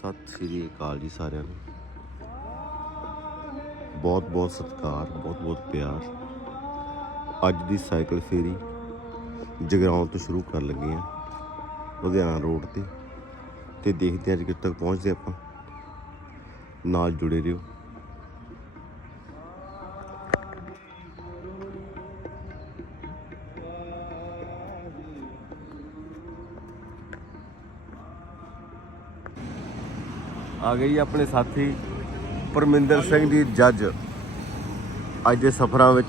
ਸਤਿ ਸ੍ਰੀ ਅਕਾਲ ਜੀ ਸਾਰਿਆਂ ਨੂੰ। ਬਹੁਤ ਬਹੁਤ ਸਤਿਕਾਰ, ਬਹੁਤ ਬਹੁਤ ਪਿਆਰ। ਅੱਜ ਦੀ ਸਾਈਕਲ ਫੇਰੀ ਜਗਰਾਉਂ ਤੋਂ ਸ਼ੁਰੂ ਕਰਨ ਲੱਗੇ ਆ ਲੁਧਿਆਣਾ ਰੋਡ ਤੇ। ਤੇ ਦੇਖਦੇ ਹਾਂ ਅੱਜ ਕਿੱਥੇ ਤੱਕ ਪਹੁੰਚਦੇ ਆਪਾਂ। ਨਾਲ ਜੁੜੇ ਰਹੋ। ਆ ਗਈ ਆਪਣੇ ਸਾਥੀ ਪਰਮਿੰਦਰ ਸਿੰਘ ਜੀ ਜੱਜ। ਅੱਜ ਦੇ ਸਫ਼ਰਾਂ ਵਿੱਚ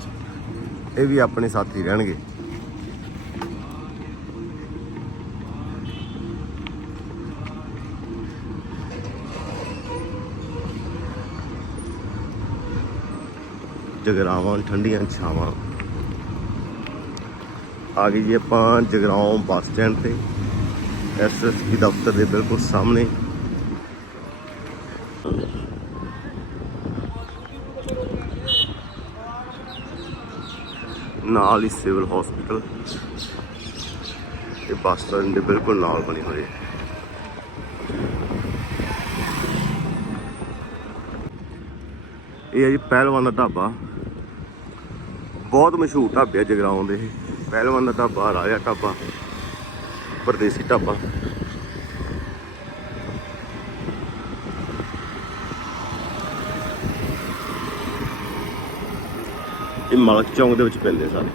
ਇਹ ਵੀ ਆਪਣੇ ਸਾਥੀ ਰਹਿਣਗੇ। ਜਗਰਾਵਾਂ ਠੰਡੀਆਂ ਛਾਵਾਂ। ਆ ਗਈ ਜੀ ਆਪਾਂ ਜਗਰਾਉਂ ਬੱਸ ਸਟੈਂਡ ਤੇ। ਐਸਐਸਪੀ ਦਫ਼ਤਰ ਦੇ ਬਿਲਕੁਲ ਸਾਹਮਣੇ। ਨਾਲ ਹੀ ਸਿਵਲ ਹਸਪੀਟਲ। ਤੇ ਬੱਸ ਸਟੈਂਡ ਦੇ ਬਿਲਕੁਲ ਨਾਲ ਬਣੇ ਹੋਏ ਇਹ ਹੈ ਜੀ ਪਹਿਲਵਾਨ ਦਾ ਢਾਬਾ। ਬਹੁਤ ਮਸ਼ਹੂਰ ਢਾਬੇ ਆ ਜਗਰਾਉਂ ਦੇ। ਪਹਿਲਵਾਨ ਦਾ ਢਾਬਾ, ਰਾਜਾ ਢਾਬਾ, ਪਰਦੇਸੀ ਢਾਬਾ। ਮਾਲਕ ਚੌਂਕ ਦੇ ਵਿੱਚ ਪੈਂਦੇ ਸਨ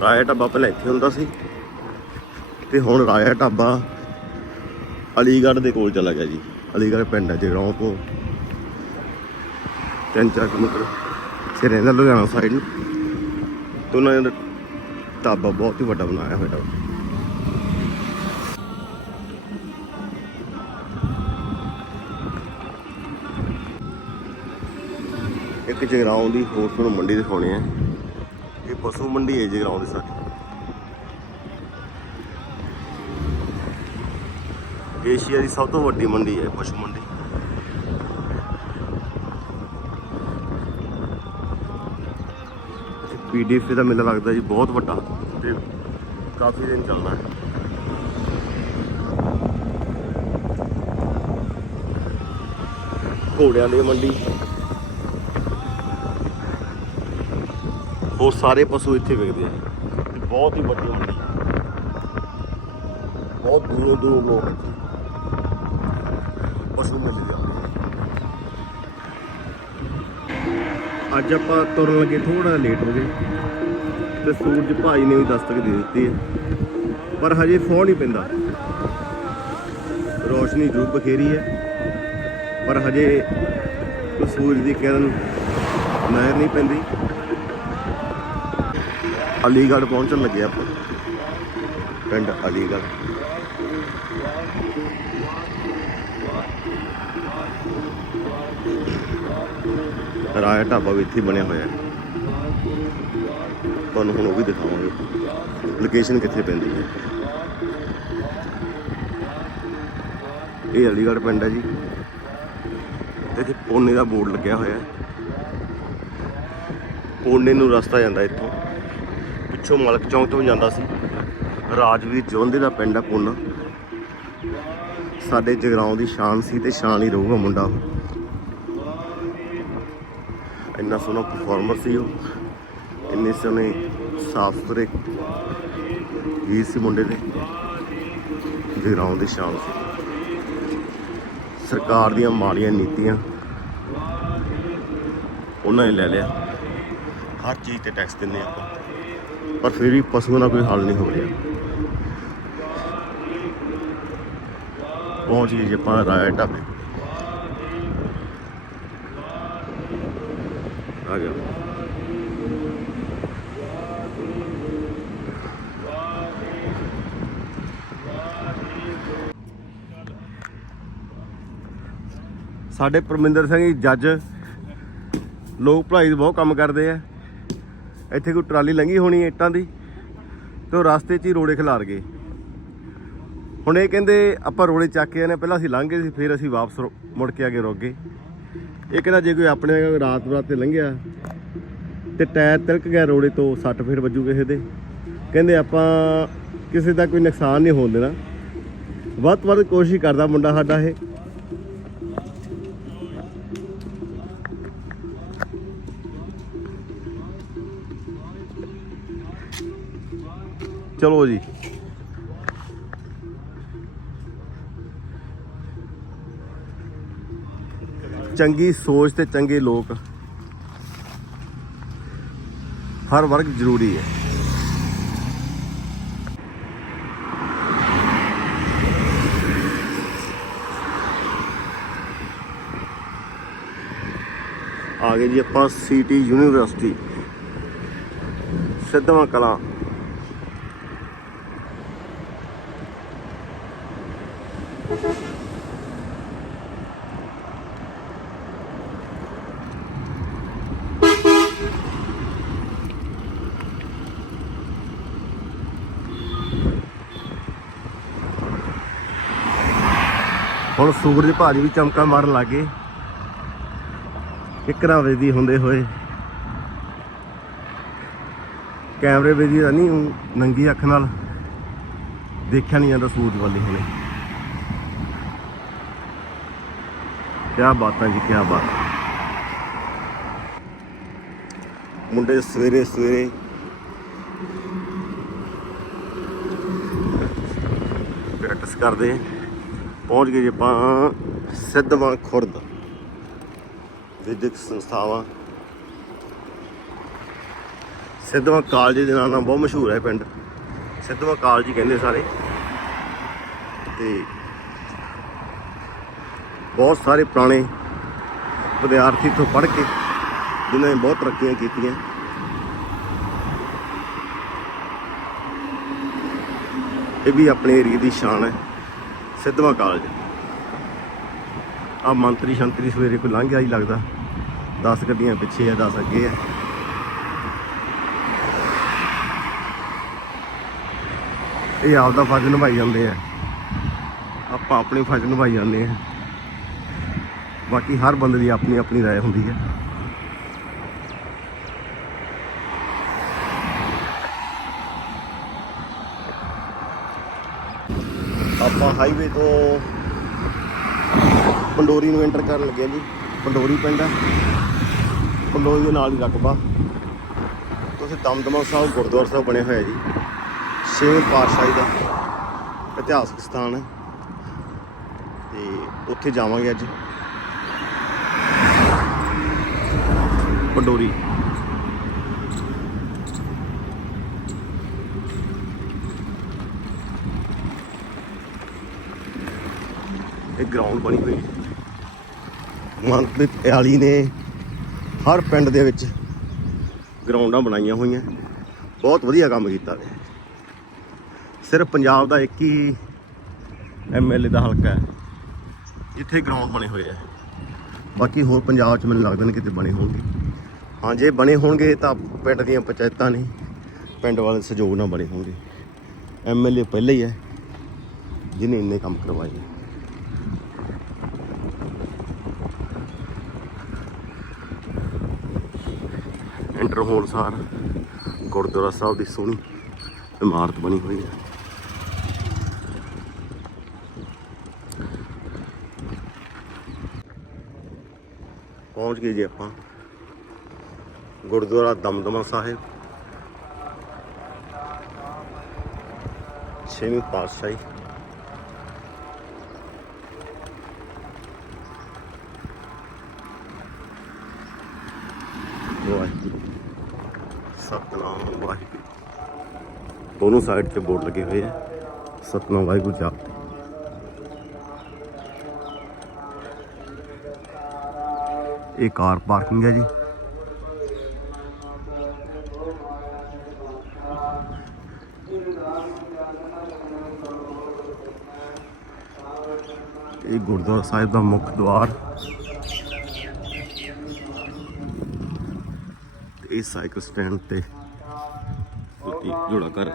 ਰਾਇਆ ਢਾਬਾ ਪਹਿਲਾਂ ਇੱਥੇ ਹੁੰਦਾ ਸੀ ਤੇ ਹੁਣ ਰਾਇਆ ਢਾਬਾ ਅਲੀਗੜ੍ਹ ਦੇ ਕੋਲ ਚਲਾ ਗਿਆ ਜੀ। ਅਲੀਗੜ੍ਹ ਪਿੰਡ ਹੈ ਜਗਰਾਉਂ ਤੋਂ ਤਿੰਨ ਚਾਰ ਕਿਲੋਮੀਟਰ ਇੱਥੇ ਰਹਿੰਦਾ ਲੁਧਿਆਣਾ ਸਾਈਡ ਨੂੰ। ਤੇ ਉਹਨਾਂ ਨੇ ਢਾਬਾ ਬਹੁਤ ਹੀ ਵੱਡਾ ਬਣਾਇਆ ਹੋਇਆ। ਜਗਰਾਉਂ ਦੀ ਹੋਰ ਤੁਹਾਨੂੰ ਮੰਡੀ ਦਿਖਾਉਣੀ ਹੈ। ਇਹ ਪਸ਼ੂ ਮੰਡੀ ਹੈ ਜਗਰਾਉਂ ਦੀ ਸਾਡੀ ਏਸ਼ੀਆ ਦੀ ਸਭ ਤੋਂ ਵੱਡੀ ਮੰਡੀ ਹੈ, ਪਸ਼ੂ ਮੰਡੀ। ਪੀਡੀਐਫ ਦਾ ਮੇਲਾ ਲੱਗਦਾ ਜੀ, ਬਹੁਤ ਵੱਡਾ। ਤੇ ਕਾਫੀ ਦਿਨ ਚੱਲਣਾ ਹੈ। ਘੋੜਿਆਂ ਦੀ ਮੰਡੀ। ਹੋਰ ਸਾਰੇ ਪਸ਼ੂ ਇੱਥੇ ਵਿਕਦੇ ਆ ਬਹੁਤ ਹੀ ਵੱਡੀ ਮੰਡੀ ਬਹੁਤ ਦੂਰੋਂ ਦੂਰੋਂ ਲੋਕ ਪਸ਼ੂ ਮਿਲਦੇ ਆ। ਅੱਜ ਆਪਾਂ ਤੁਰਨ ਲੱਗੇ ਥੋੜਾ ਲੇਟ ਹੋ ਗਏ ਤੇ ਸੂਰਜ ਭਾਈ ਨੇ ਵੀ ਦਸਤਕ ਦੇ ਦਿੱਤੀ ਹੈ ਪਰ ਹਜੇ ਫੋਂ ਨਹੀਂ ਪੈਂਦਾ। ਰੋਸ਼ਨੀ ਜ਼ਰੂਰ ਬਖੇਰੀ ਹੈ ਪਰ ਹਜੇ ਸੂਰਜ ਦੀ ਕਿਰਨ ਨਜ਼ਰ ਨਹੀਂ ਪੈਂਦੀ। ਅਲੀਗੜ੍ਹ ਪਹੁੰਚਣ ਲੱਗੇ ਆਪਾਂ। ਪਿੰਡ ਅਲੀਗੜ੍ਹ। ਰਾਇਆ ਢਾਬਾ ਵੀ ਇੱਥੇ ਬਣਿਆ ਹੋਇਆ ਹੈ। ਤੁਹਾਨੂੰ ਹੁਣ ਉਹ ਵੀ ਦਿਖਾਵਾਂਗੇ। ਲੋਕੇਸ਼ਨ ਕਿੱਥੇ ਪੈਂਦੀ ਹੈ? ਇਹ ਅਲੀਗੜ੍ਹ ਪਿੰਡ ਹੈ ਜੀ। ਇੱਥੇ ਪੋਨੇ ਦਾ ਬੋਰਡ ਲੱਗਿਆ ਹੋਇਆ ਹੈ। ਪੋਨੇ ਨੂੰ ਰਸਤਾ ਜਾਂਦਾ ਇੱਥੋਂ। ਪਿੱਛੋਂ ਮਲਕ ਚੌਂਕ ਤੋਂ ਜਾਂਦਾ ਸੀ। ਰਾਜਵੀਰ ਜਵੰਦੇ ਦਾ ਪਿੰਡ ਆ ਪੁੰਨ। ਸਾਡੇ ਜਗਰਾਉਂ ਦੀ ਸ਼ਾਨ ਸੀ ਤੇ ਸ਼ਾਨ ਹੀ ਰਹੂਗਾ ਮੁੰਡਾ। ਉਹ ਇੰਨਾ ਸੋਹਣਾ ਪਰਫਾਰਮਰ ਸੀ ਉਹ। ਇੰਨੇ ਸੋਹਣੇ ਸਾਫ਼ ਸੁਥਰੇ ਗੀਤ ਸੀ ਮੁੰਡੇ ਦੇ। ਜਗਰਾਉਂ ਦੀ ਸ਼ਾਨ ਸੀ। ਸਰਕਾਰ ਦੀਆਂ ਮਾੜੀਆਂ ਨੀਤੀਆਂ ਉਹਨਾਂ ਨੇ ਲੈ ਲਿਆ। ਹਰ ਚੀਜ਼ ਤੇ ਟੈਕਸ ਦਿੰਦੇ ਆਪਾਂ। ਪਰ ਫਿਰ ਵੀ ਪਸ਼ੂਆਂ ਦਾ ਕੋਈ ਹੱਲ ਨਹੀਂ ਹੋ ਰਿਹਾ। ਪਹੁੰਚ ਗਏ ਜੀ ਆਪਾਂ ਰਾਇਆ ਢਾਬੇ। ਆ ਗਿਆ। ਸਾਡੇ ਪਰਮਿੰਦਰ ਸਿੰਘ ਜੀ ਜੱਜ, ਲੋਕ ਭਲਾਈ ਦਾ ਬਹੁਤ ਕੰਮ ਕਰਦੇ ਆ। ਇੱਥੇ ਕੋਈ ਟਰਾਲੀ ਲੰਘੀ ਹੋਣੀ ਹੈ ਇੱਟਾਂ ਦੀ ਤੇ ਉਹ ਰਸਤੇ 'ਚ ਹੀ ਰੋੜੇ ਖਿਲਾਰ ਗਏ। ਹੁਣ ਇਹ ਕਹਿੰਦੇ ਆਪਾਂ ਰੋੜੇ ਚੱਕ ਕੇ ਆਨੇ ਪਹਿਲਾਂ ਅਸੀਂ ਲੰਘ ਗਏ ਸੀ, ਫਿਰ ਅਸੀਂ ਵਾਪਸ ਰੋ- ਮੁੜ ਕੇ ਆ ਕੇ ਰੁਕ ਗਏ। ਇਹ ਕਹਿੰਦਾ ਜੇ ਕੋਈ ਆਪਣੇ ਰਾਤ ਬਰਾਤ ਤੇ ਲੰਘਿਆ ਤੇ ਟਾਇਰ ਤਿਲਕ ਗਿਆ ਰੋੜੇ ਤੋਂ, ਸੱਟ ਫੇਟ ਵੱਜੂ ਕਿਸੇ ਦੇ। ਕਹਿੰਦੇ ਆਪਾਂ ਕਿਸੇ ਦਾ ਕੋਈ ਨੁਕਸਾਨ ਨਹੀਂ ਹੋਣ ਦੇਣਾ। ਵੱਧ ਤੋਂ ਵੱਧ ਕੋਸ਼ਿਸ਼ ਕਰਦਾ ਮੁੰਡਾ ਸਾਡਾ ਇਹ। ਚਲੋ ਜੀ। ਚੰਗੀ ਸੋਚ ਤੇ ਚੰਗੇ ਲੋਕ। ਹਰ ਵਰਗ ਜ਼ਰੂਰੀ ਹੈ। ਆ ਗਏ ਜੀ ਆਪਾਂ ਸਿਟੀ ਯੂਨੀਵਰਸਿਟੀ। ਸਿੱਧਵਾਂ ਕਲਾਂ। ਹੁਣ ਸੂਰਜ ਭਾਜੀ ਵੀ ਚਮਕਾ ਮਾਰਨ ਲੱਗੇ। ਕਿਕਰਾਂ ਵੇਦੀ ਹੁੰਦੇ ਹੋਏ। ਕੈਮਰੇ ਵੇਦੀ ਦਾ ਨਹੀਂ ਊਂ ਨੰਗੀ ਅੱਖ ਨਾਲ ਦੇਖਿਆ ਨਹੀਂ ਜਾਂਦਾ ਸੂਰਜ ਵਾਲੀ ਹੁਣੇ। ਕਿਆ ਬਾਤਾਂ ਜੀ, ਕਿਆ ਬਾਤ। ਮੁੰਡੇ ਸਵੇਰੇ ਸਵੇਰੇ ਪ੍ਰੈਕਟਿਸ ਕਰਦੇ। ਆ। ਪਹੁੰਚ ਗਏ ਜੀ ਆਪਾਂ ਸਿੱਧਵਾਂ ਖੁਰਦ। ਵਿਦਿਅਕ ਸੰਸਥਾਵਾਂ। ਸਿੱਧਵਾਂ ਕਾਲਜ ਦੇ ਨਾਂ ਨਾਲ ਬਹੁਤ ਮਸ਼ਹੂਰ ਹੈ ਪਿੰਡ। ਸਿੱਧਵਾਂ ਕਾਲਜ ਹੀ ਕਹਿੰਦੇ ਸਾਰੇ। ਤੇ ਬਹੁਤ ਸਾਰੇ ਪੁਰਾਣੇ ਵਿਦਿਆਰਥੀ ਇੱਥੋਂ ਪੜ੍ਹ ਕੇ ਜਿਨ੍ਹਾਂ ਨੇ ਬਹੁਤ ਤਰੱਕੀਆਂ ਕੀਤੀਆਂ। ਇਹ ਵੀ ਆਪਣੇ ਏਰੀਏ ਦੀ ਸ਼ਾਨ ਹੈ। ਸਿੱਧਵਾਂ ਕਾਲਜ ਆ ਮੰਤਰੀ ਸ਼ੰਤਰੀ ਸਵੇਰੇ ਕੋਈ ਲੰਘ ਗਿਆ ਹੀ ਲੱਗਦਾ 10 ਗੱਡੀਆਂ ਪਿੱਛੇ ਆ 10 ਅੱਗੇ ਆ ਇਹ ਆਪਦਾ ਫਰਜ਼ ਨਿਭਾਈ ਜਾਂਦੇ ਆ ਆਪਾਂ ਆਪਣੀ ਫਰਜ਼ ਨਿਭਾਈ ਜਾਂਦੇ ਆ ਬਾਕੀ ਹਰ ਬੰਦੇ ਦੀ ਆਪਣੀ ਆਪਣੀ رائے ਹੁੰਦੀ ਹੈ ਆਪਾਂ ਹਾਈਵੇ ਤੋਂ ਪੰਡੋਰੀ ਨੂੰ ਐਂਟਰ ਕਰਨ ਲੱਗੇ ਜੀ। ਪੰਡੋਰੀ ਪਿੰਡ ਹੈ ਪੰਡੋਰੀ ਦੇ ਨਾਲ ਹੀ ਰਕਬਾ। ਤੁਸੀਂ ਦਮਦਮਾ ਸਾਹਿਬ ਗੁਰਦੁਆਰਾ ਸਾਹਿਬ ਬਣਿਆ ਹੋਇਆ ਜੀ। ਛੇਵੇਂ ਪਾਤਸ਼ਾਹੀ ਦਾ ਇਤਿਹਾਸਕ ਸਥਾਨ ਹੈ ਤੇ ਉੱਥੇ ਜਾਵਾਂਗੇ ਅੱਜ। ਪੰਡੋਰੀ। ਗਰਾਊਂਡ ਬਣੀ ਹੋਈ। ਮਨਪ੍ਰੀਤ ਆਲੀ ਨੇ ਹਰ ਪਿੰਡ ਦੇ ਵਿੱਚ ਗਰਾਊਂਡਾਂ ਬਣਾਈਆਂ ਹੋਈਆਂ। ਬਹੁਤ ਵਧੀਆ ਕੰਮ ਕੀਤਾ ਨੇ। ਸਿਰਫ ਪੰਜਾਬ ਦਾ ਇੱਕ ਹੀ ਐਮਐਲਏ ਦਾ ਹਲਕਾ ਹੈ, ਜਿੱਥੇ ਗਰਾਊਂਡ ਬਣੇ ਹੋਏ ਆ। ਬਾਕੀ ਹੋਰ ਪੰਜਾਬ 'ਚ ਮੈਨੂੰ ਲੱਗਦਾ ਨਹੀਂ ਕਿਤੇ ਬਣੇ ਹੋਣਗੇ। ਹਾਂ, ਜੇ ਬਣੇ ਹੋਣਗੇ ਤਾਂ ਪਿੰਡ ਦੀਆਂ ਪੰਚਾਇਤਾਂ ਨੇ ਪਿੰਡ ਵਾਲੇ ਸਹਿਯੋਗ ਨਾਲ ਬਣੇ ਹੋਣਗੇ। ਐਮਐਲਏ ਪਹਿਲੇ ਹੀ ਹੈ, ਜਿਹਨੇ ਇੰਨੇ ਕੰਮ ਕਰਵਾਏ ਨੇ ਐਂਟਰ ਹੋਣ ਸਾਰ। ਗੁਰਦੁਆਰਾ ਸਾਹਿਬ ਦੀ ਸੋਹਣੀ ਇਮਾਰਤ ਬਣੀ ਹੋਈ ਹੈ। ਪਹੁੰਚ ਗਏ ਜੀ ਆਪਾਂ। ਗੁਰਦੁਆਰਾ ਦਮਦਮਾ ਸਾਹਿਬ। ਛੇਵੀਂ ਪਾਤਸ਼ਾਹੀ ਵਾਹਿਗੁਰੂ ਸਤਨਾਮ ਵਾਹਿਗੁਰੂ ਦੋਨੋਂ ਸਾਈਡ ਤੇ ਬੋਰਡ ਲੱਗੇ ਹੋਏ ਆ। ਸਤਨਾਮ ਵਾਹਿਗੁਰੂ ਜਾਪ ਇਹ ਕਾਰ ਪਾਰਕਿੰਗ ਹੈ ਜੀ। ਇਹ ਗੁਰਦੁਆਰਾ ਸਾਹਿਬ ਦਾ ਮੁੱਖ ਦੁਆਰ। ਤੇ ਇਹ ਸਾਈਕਲ ਸਟੈਂਡ ਤੇ ਉੱਤੀ ਜੋੜਾ ਘਰ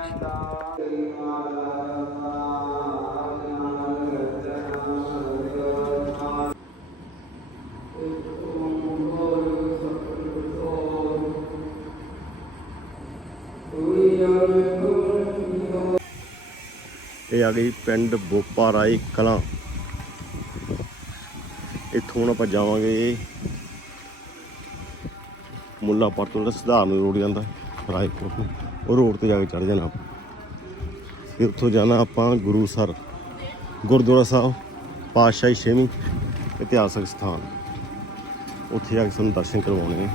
ਇਹ ਆ ਗਈ ਪਿੰਡ ਬੋਪਾ ਰਾਏ ਕਲਾਂ। ਇੱਥੋਂ ਆਪਾਂ ਜਾਵਾਂਗੇ ਮੁੱਲਾਪੁਰ ਤੋਂ ਜਿਹੜਾ ਸਿਧਾਰਨ ਰੋਡ ਜਾਂਦਾ, ਰਾਏਪੁਰ ਨੂੰ। ਉਹ ਰੋਡ ਤੇ ਜਾ ਕੇ ਚੜ ਜਾਣਾ ਫਿਰ ਉੱਥੋਂ ਜਾਣਾ ਆਪਾਂ ਗੁਰੂ ਸਰ, ਗੁਰਦੁਆਰਾ ਸਾਹਿਬ, ਪਾਤਸ਼ਾਹੀ ਛੇਵੀਂ ਇਤਿਹਾਸਕ ਸਥਾਨ। ਉੱਥੇ ਜਾ ਕੇ ਸਾਨੂੰ ਦਰਸ਼ਨ ਕਰਵਾਉਣੇ ਆ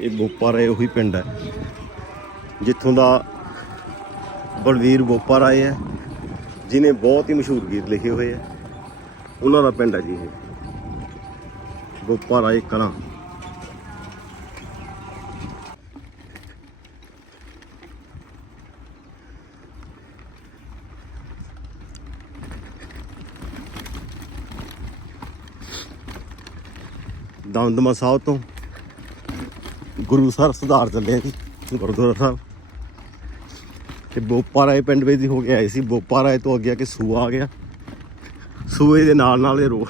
ਇਹ ਬੋਪਾਰਾ ਉਹੀ ਪਿੰਡ ਹੈ, ਜਿੱਥੋਂ ਦਾ ਬਲਵੀਰ ਬੋਪਾਰਾ ਹੈ ਜਿਨੇ ਬਹੁਤ ਹੀ ਮਸ਼ਹੂਰ ਗੀਤ ਲਿਖੇ ਹੋਏ ਆ ਉਹਨਾਂ ਦਾ ਪਿੰਡ ਹੈ ਜੀ ਇਹ। ਬੋਪਾਰਾ ਰਾਏ ਕਲਾਂ। ਦਮਦਮਾ ਸਾਹਿਬ ਤੋਂ ਗੁਰੂ ਸਰ ਸੁਧਾਰ ਚੱਲੇ ਆ ਜੀ, ਗੁਰਦੁਆਰਾ ਸਾਹਿਬ। ਤੇ ਬੋਪਾਰਾਏ ਪਿੰਡ ਵਿੱਚ ਦੀ ਹੋ ਕੇ ਆਏ ਸੀ। ਬੋਪਾ ਰਾਏ ਤੋਂ ਅੱਗੇ ਆ ਕੇ ਸੂਆ ਆ ਗਿਆ। ਸੂਏ ਦੇ ਨਾਲ ਨਾਲ ਇਹ ਰੋ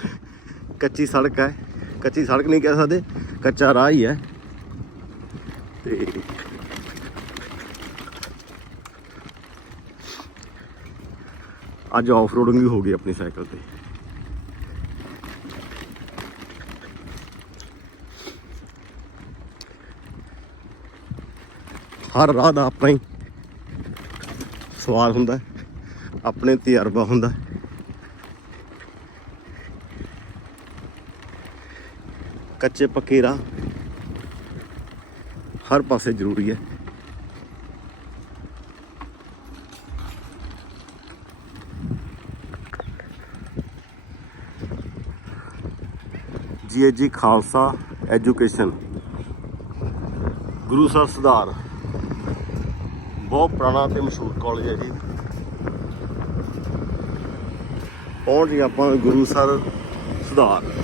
ਕੱਚੀ ਸੜਕ ਹੈ। ਕੱਚੀ ਸੜਕ ਨਹੀਂ ਕਹਿ ਸਕਦੇ, ਕੱਚਾ ਰਾਹ ਹੀ ਹੈ। ਤੇ ਅੱਜ ਆਫ ਰੋਡਿੰਗ ਵੀ ਹੋ ਗਈ ਆਪਣੀ ਸਾਈਕਲ ਤੇ। ਹਰ ਰਾਹ ਦਾ ਆਪਣਾ ਹੀ ਸਵਾਲ ਹੁੰਦਾ, ਆਪਣੇ ਤਜਰਬਾ ਹੁੰਦਾ। ਕੱਚੇ ਪੱਕੇ ਰਾਹ। ਹਰ ਪਾਸੇ ਜ਼ਰੂਰੀ ਹੈ। ਜੀ ਜੀ ਖਾਲਸਾ ਐਜੂਕੇਸ਼ਨ। ਗੁਰੂ ਸਰ ਸੁਧਾਰ ਬਹੁਤ ਪੁਰਾਣਾ ਤੇ ਮਸ਼ਹੂਰ ਕਾਲਜ ਹੈ ਜੀ। ਪਹੁੰਚ ਗਏ ਆਪਾਂ ਗੁਰੂ ਸਰ ਸੁਧਾਰ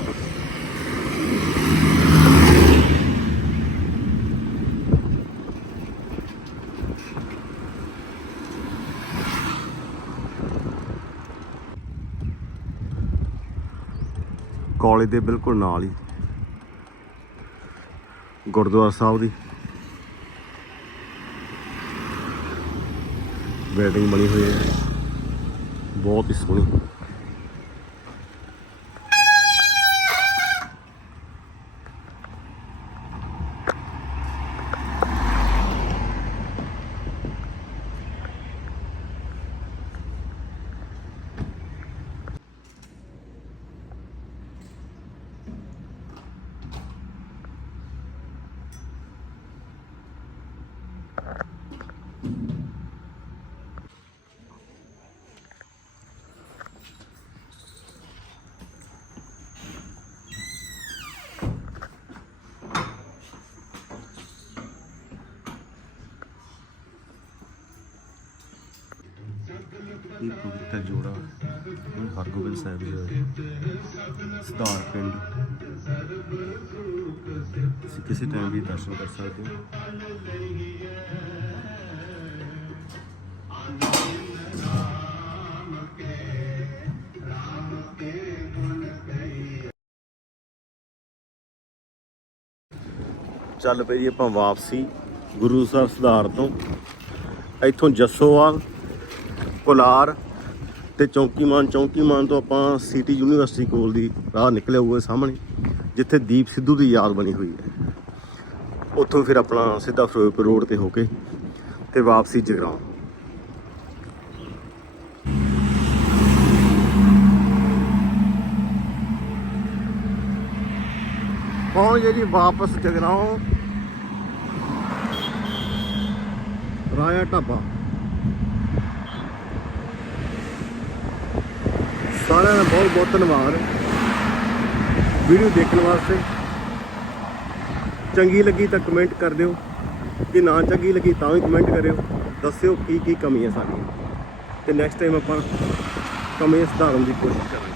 ਕਾਲਜ ਦੇ ਬਿਲਕੁਲ ਨਾਲ ਹੀ। ਗੁਰਦੁਆਰਾ ਸਾਹਿਬ ਦੀ। ਬਿਲਡਿੰਗ ਬਣੀ ਹੋਈ ਹੈ। ਬਹੁਤ ਹੀ ਸੋਹਣੀ। ਇਹ ਪੂਰੀ ਜੋੜਾ। ਹਰਗੋਬਿੰਦ ਸਾਹਿਬ ਜੀ ਦਾ। ਸਧਾਰ ਪਿੰਡ। ਤੁਸੀਂ ਕਿਸੇ ਟਾਈਮ ਵੀ ਦਰਸ਼ਨ ਕਰ ਸਕਦੇ ਹੋ। ਚੱਲ ਪਈ ਆਪਾਂ ਵਾਪਸੀ ਗੁਰੂ ਸਾਹਿਬ ਸੁਧਾਰ ਤੋਂ। ਇੱਥੋਂ ਜੱਸੋਵਾਲ ਕੋਲਾਰ ਤੇ ਚੌਂਕੀਮਾਨ ਚੌਂਕੀਮਾਨ ਤੋਂ ਆਪਾਂ ਸਿਟੀ ਯੂਨੀਵਰਸਿਟੀ ਕੋਲ ਦੀ ਰਾਹ ਨਿਕਲੇ ਹੋਏ ਸਾਹਮਣੇ, ਜਿੱਥੇ ਦੀਪ ਸਿੱਧੂ ਦੀ ਯਾਦ ਬਣੀ ਹੋਈ ਹੈ। ਉੱਥੋਂ ਫਿਰ ਆਪਣਾ ਸਿੱਧਾ ਫਿਰੋਜ਼ਪੁਰ ਰੋਡ ਤੇ ਹੋ ਕੇ ਤੇ ਵਾਪਸੀ ਜਗਰਾਉਂ। ਪਹੁੰਚ ਗਏ ਜੀ ਵਾਪਸ ਜਗਰਾਉਂ। ਰਾਇਆ ਢਾਬਾ। ਸਾਰਿਆਂ ਦਾ ਬਹੁਤ ਬਹੁਤ ਧੰਨਵਾਦ। ਵੀਡੀਓ ਦੇਖਣ ਵਾਸਤੇ ਚੰਗੀ ਲੱਗੀ ਤਾਂ ਕਮੈਂਟ ਕਰ ਦਿਓ। ਜੇ ਨਾ ਚੰਗੀ ਲੱਗੀ ਤਾਂ ਵੀ ਕਮੈਂਟ ਕਰਿਓ। ਦੱਸਿਓ ਕੀ ਕੀ ਕਮੀਆਂ ਸਾਡੀਆਂ ਤੇ ਨੈਕਸਟ ਟਾਈਮ ਆਪਾਂ ਕਮੀਆਂ ਸੁਧਾਰਨ ਦੀ ਕੋਸ਼ਿਸ਼ ਕਰਾਂਗੇ।